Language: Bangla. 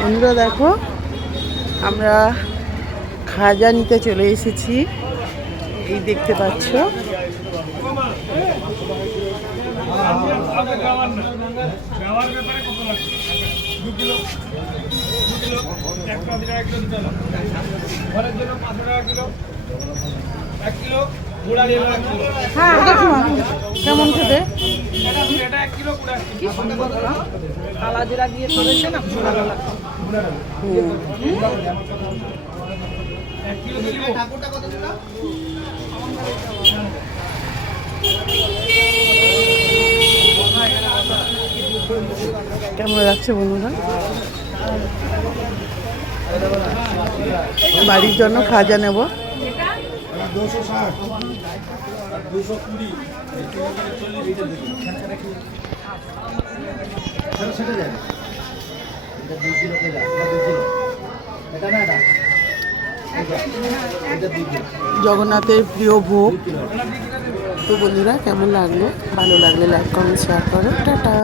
বন্ধুরা দেখো, আমরা খাজা নিতে চলে এসেছি। এই দেখতে পাচ্ছ, কেমন খেতে কালা জিরা দিয়ে করেছে না। কেমন লাগছে বন্ধুরা? বাড়ির জন্য খাজা নেব। জগন্নাথের প্রিয় ভোগ। তো বন্ধুরা, কেমন লাগলো? ভালো লাগলে লাইক কমেন্ট শেয়ার করো। টাটা।